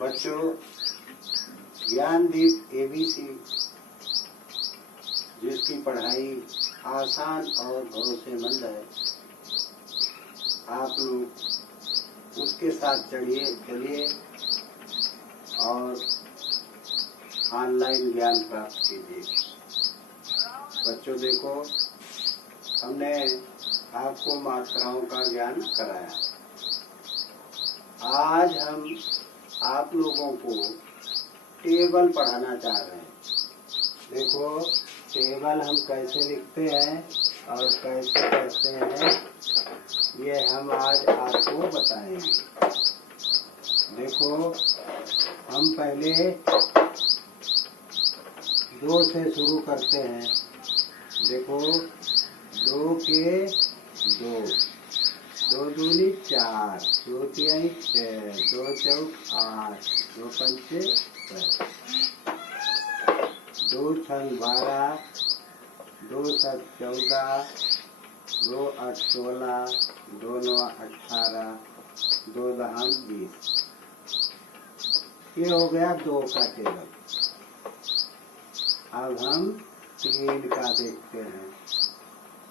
बच्चों, ज्ञानदीप एबीसी जिसकी पढ़ाई आसान और भरोसेमंद है, आप लोग उसके साथ चलिए और ऑनलाइन ज्ञान प्राप्त कीजिए। बच्चों देखो, हमने आपको मात्राओं का ज्ञान कराया। आज हम आप लोगों को टेबल पढ़ाना चाह रहे हैं। देखो, टेबल हम कैसे लिखते हैं और कैसे पढ़ते हैं, ये हम आज आपको बताएंगे। देखो, हम पहले 2 से शुरू करते हैं। देखो, 2 के 2, 2 दूनी 4, 2 तिहाई 6, 2 चौक 8, 2 पंचे 10, 2 छन 12, 2 7 14, 2 8 16, 2 9 18, 2 दहम 20। ये हो गया 2 का टेबल। अब हम 3 का देखते हैं।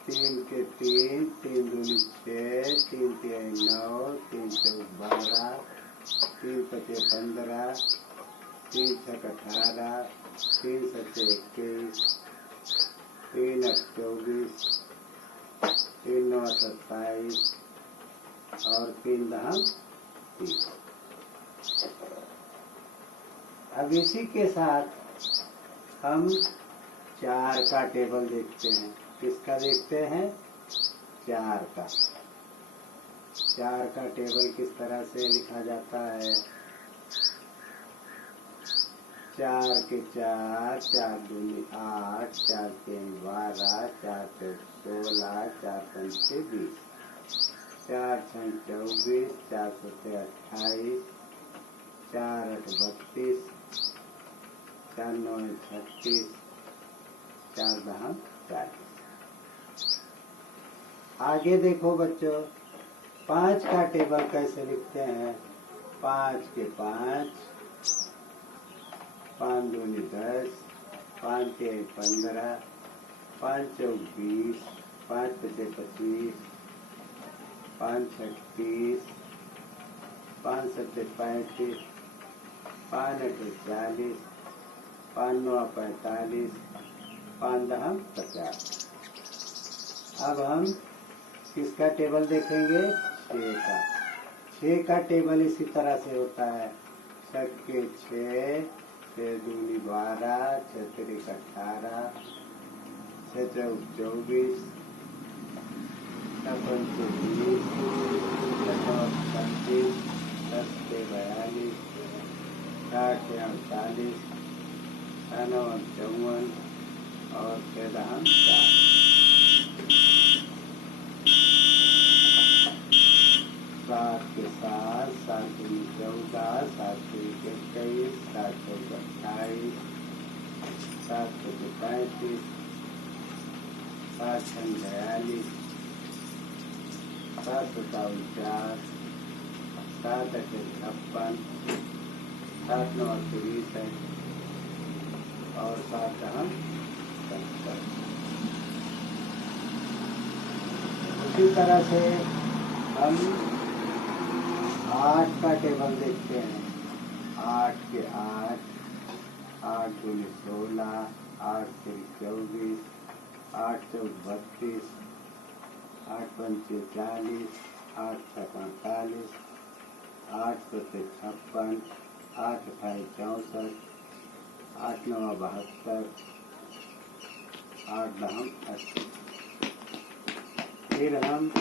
3 के 3, 3 दूनी 6, 3 तिहाई 9, 3 चौक 12, 3 पचे 15, 3 छक 18, 3 सचे 21, 3 8 24, 3 9 27 और 3 दहम 30। अब इसी के साथ हम 4 का टेबल देखते हैं। किसका देखते हैं? 4 का। 4 का टेबल किस तरह से लिखा जाता है? 4 के 4, 4 दूनी 8, 4 तीन 12, 4 चौक 16, 4 पंचे 20, 4 छन 24, 4 सते 28, 4 8 32, 4 9 36, 4 दहम 40। आगे देखो बच्चों, 5 का टेबल कैसे लिखते हैं? 5 के 5, 5 दूनी 10, 5 तिहाई 15, 5 चौक 20, 5 पचे 25, 5 छक 30, 5 सते 35, 5 अठे 40, 5 9 45, 5 दहम 50। अब हम किसका टेबल देखेंगे? 6 का। 6 का टेबल इसी तरह से होता है। 6 के 6, 6 दूनी 12, 6 तिरिक 18, 6 चौक 24, 6 पंचे 20, 6 चौक 35, 10 के 42, 60 के 48, 6 9 54 और 6 दहम 4। 7 के 7, 7 दूनी 14, 7 तिरिक 21, 7 चौक 28, 7 पचे 35, 7 छन 42, 7 सता 49, 7 अठे 56, 7 9 63 और 7 दहम 70। उसी तरह से हम 8 का टेबल देखते हैं। 8 के 8, 8 दूनी 16, 8 तिरिक 24, 8 चौक 32, 8 पंचे 40, 8 छक 48, 8 सते 56, 8 अठाई 64, 8 9 72, 8 दहम 80। फिर हम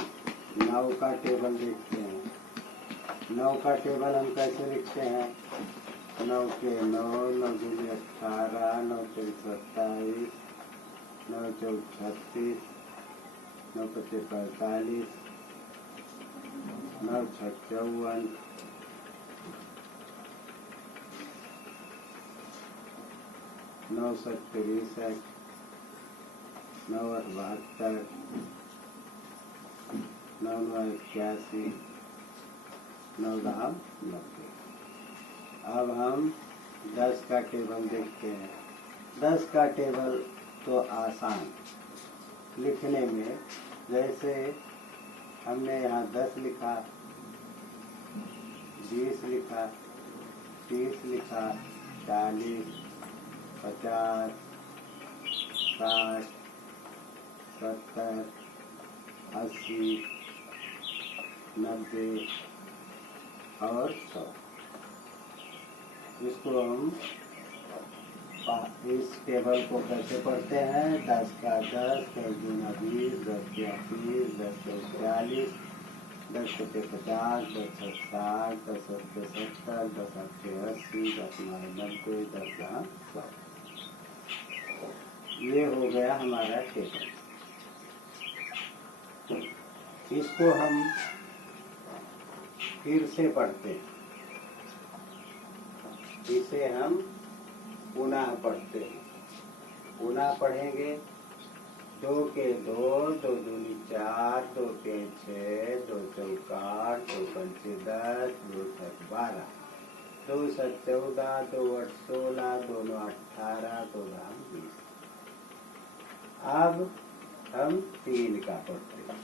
9 का टेबल देखते हैं। 9 का टेबल हम कैसे लिखते हैं? 9 के 9, 9 दूनी 18, 9 तिरिक 27, 9 चौक 36, 9 पचे 45, 9 छक 54, 9 7 63, 9 8 72, 9 9 81, 9 दहम 90। अब हम 10 का टेबल देखते हैं। 10 का टेबल तो आसान लिखने में, जैसे हमने यहाँ 10 लिखा, 20 लिखा, 30 लिखा, 40, 50, 60, 70, 80, 90 और 100। इसको हम इस टेबल को कैसे पढ़ते हैं? 10 का 10, 10 दूना 20, 10 का 30, 10 का 40, 10 पचे 50, 10 का 60, 10 अट्ठे 70, 10 अट्ठे 80, 10 नौ 90, 10 यहाँ 100। ये हो गया हमारा टेबल। इसको हम फिर से पढ़ते हैं, इसे हम पुनः पढ़ते हैं। पुनः पढ़ेंगे। 2 के 2, 2 दूनी 4, 2 के 6, 2 चौका 8, 2 पंचे 10, 2 छक 12, 2 7 14, 2 8 16, 2 9 18, 2 9 20। अब हम 3 का पढ़ते हैं।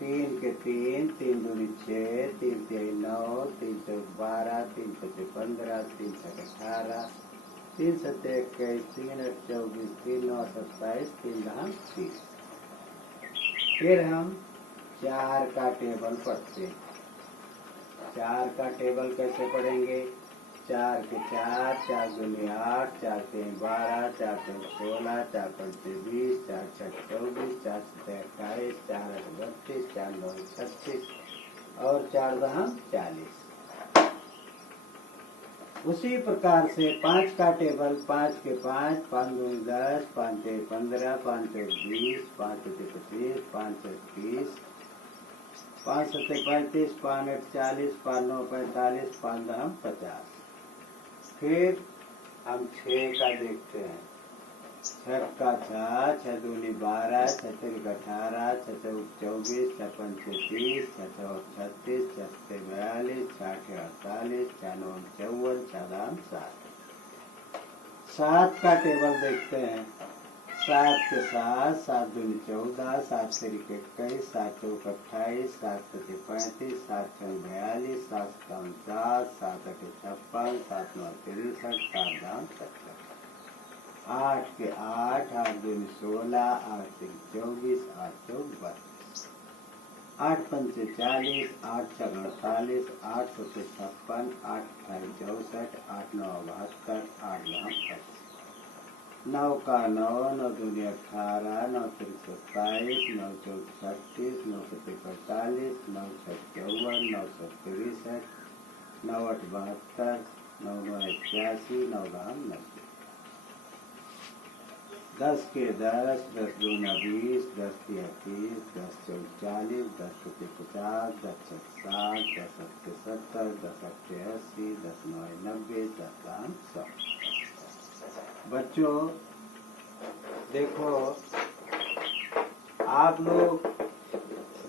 3 के 3, 3 दूनी 6, 3 तिहाई 9, 3 चौक 12, 3 पचे 15, 3 छक 18, 3 सत्ते 21, 3 8 24, 3 9 27, 3 10 30। फिर हम 4 का टेबल पढ़ते हैं। 4 का टेबल कैसे पढ़ेंगे? 4 के 4, 4 दूनी 8, 4 तीन 12, 4 चौक 16, 4 पंचे 20, 4 छक 24, 4 सत्ते 28, 4 8 32, 4 9 36 और 4 10 40। उसी प्रकार से 5 का टेबल। 5 के 5, 5 दूनी 10, 5 छह 15, 5 चौक 20, 5 सत्ते 25, 5 छक 30, 5 सत्ते 35, 5 8 40, 5 9 45, 5 10 50। फिर हम 6 का देखते हैं। 6 का 6, 6 दूनी 12, 6 तिग 18, 6 चौक 24, 6 पंचे 30, 6 चौक 36, 6 सत्ते 42, 6 अट्ठे 48, 6 9 54, 6 दाम 7। 7 का टेबल देखते हैं। 7 के 7, 7 दूनी 14, 7 तिग 21, 7 चौक 28, 7 पचे 35, 7 छक 42, 7 सत्तावन 50, 7 अट्ठे 56, 7 9 63, 7 दाम 70। 8 के 8, 8 दूनी 16, 8 तिग 24, 8 चौक 32, 8 पंचे 40, 8 छक 48, 8 सत्ते 56, 8 अट्ठाई 64, 8 9 72, 8 दाम 25। 9 का 9, 9 दूनी 18, 9 तिग 27, 9 चौक 36, 9 सत्ते 45, 9 छक 54, 9 सत्ते 63, 9 8 72, 9 9 81, 9 दाम 90। 10 के 10, 10 दूना 20, 10 तिया 30, 10 चौक 40, 10 पचे 50, 10 छक 60, 10 अट्ठे 70, 10 अट्ठे 80, 10 9 90, 10 दाम 100। बच्चों देखो, आप लोग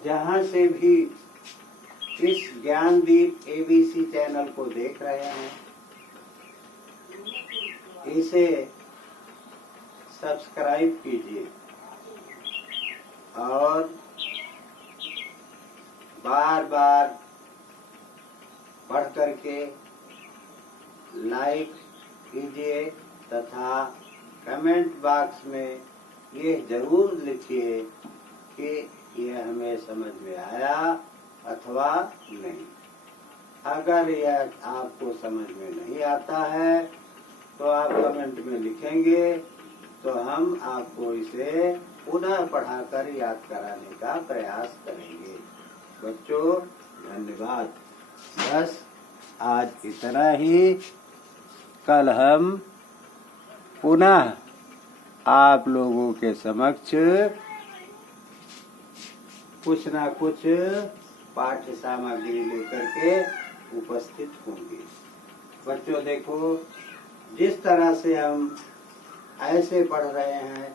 जहाँ से भी इस ज्ञानदीप ABC चैनल को देख रहे हैं, इसे सब्सक्राइब कीजिए और बार बार पढ़ करके लाइक कीजिए तथा कमेंट बॉक्स में ये जरूर लिखिए कि यह हमें समझ में आया अथवा नहीं। अगर यह आपको समझ में नहीं आता है तो आप कमेंट में लिखेंगे तो हम आपको इसे पुनः पढ़ाकर याद कराने का प्रयास करेंगे। बच्चों धन्यवाद। बस आज इतना ही। कल हम पुनः आप लोगों के समक्ष कुछ ना कुछ पाठ्य सामग्री लेकर के उपस्थित होंगे। बच्चों देखो, जिस तरह से हम ऐसे पढ़ रहे हैं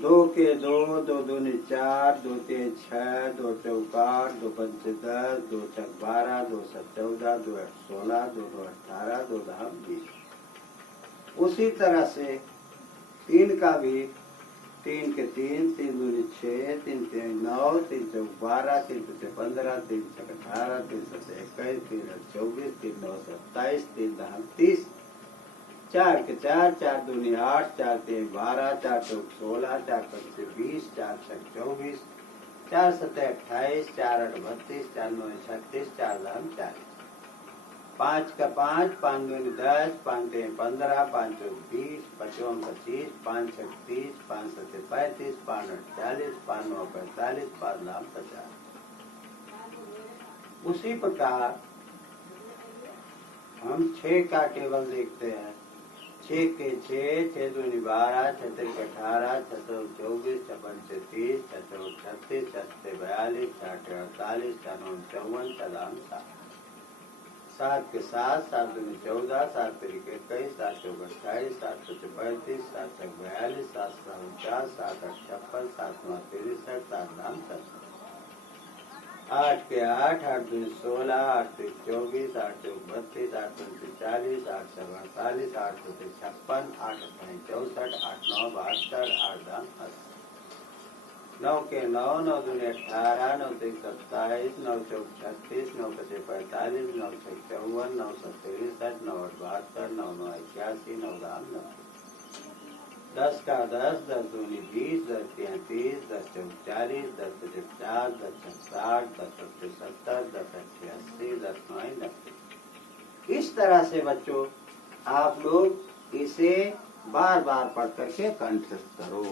दो के दो, दो दूनी 4, दो तीन 6, दो चौक 8, दो पंचे 10, दो छक 12, दो सत 14, दो आठ 16, दो दो 18, दो धाम 20। उसी तरह से 3 का भी 3 के 3, 3 दूनी 6, 3 तीन 9, 3 चौक 12, 3 पंचे 15, 3 छक 18, 3 सत 21, 3 आठ 24, 3 9 27, 3 धाम 30। 4 के 4, 4 दूनी 8, 4 तीन 12, 4 चौक 16, 4 पंचे 20, 4 छक 24, 4 सत 28, 4 आठ 32, 4 9 36, 4 धाम 40। 5 का 5, 5 दूनी 10, 5 तीन 15, 5 चौक 20, 5 25, 5 छक 30, 5 सत 35, 5 आठ 40, 5 9 45, 5 धाम 50। उसी प्रकार हम 6 का टेबल देखते हैं। 6 के 6, 6 दूनी 12, 6 तिरक 18, 6 चौक 24, 6 पंचे 30, 6 चौक 36, 6 सत 42, 6 आठ 48, 6 9 54, 6 धाम 7। 7 के 7, 7 दूनी 14, 7 तिरक 21, 7 चौक 28, 7 पंचे 35, 7 छक 42, 7 7 49, 7 आठ 56, 7 9 63, 7 धाम 7। 8 के 8, 8 दूनी 16, 8 तिरक 24, 8 चौक 32, 8 पंचे 40, 8 छक 48, 8 सत 56, 8 अट्ठाईस 64, 8 9 72, 8 धाम 80। 9 के 9, 9 दूनी 18, 9 तिरक 27, 9 चौक 36, 9 पंचे 45, 9 छक 54, 9 सत 63, 9 आठ 72, 9 9 81, 9 धाम 90। 10 का 10, 10 दूनी 20, 10 तीन 30, 10 चौक 40, 10 पंचे 50, 10 छक 60, 10 पंचे 70, 10 अट्ठे 80, 10 9 90। इस तरह से बच्चों आप लोग इसे बार बार पढ़ करके कंठस्थ करो।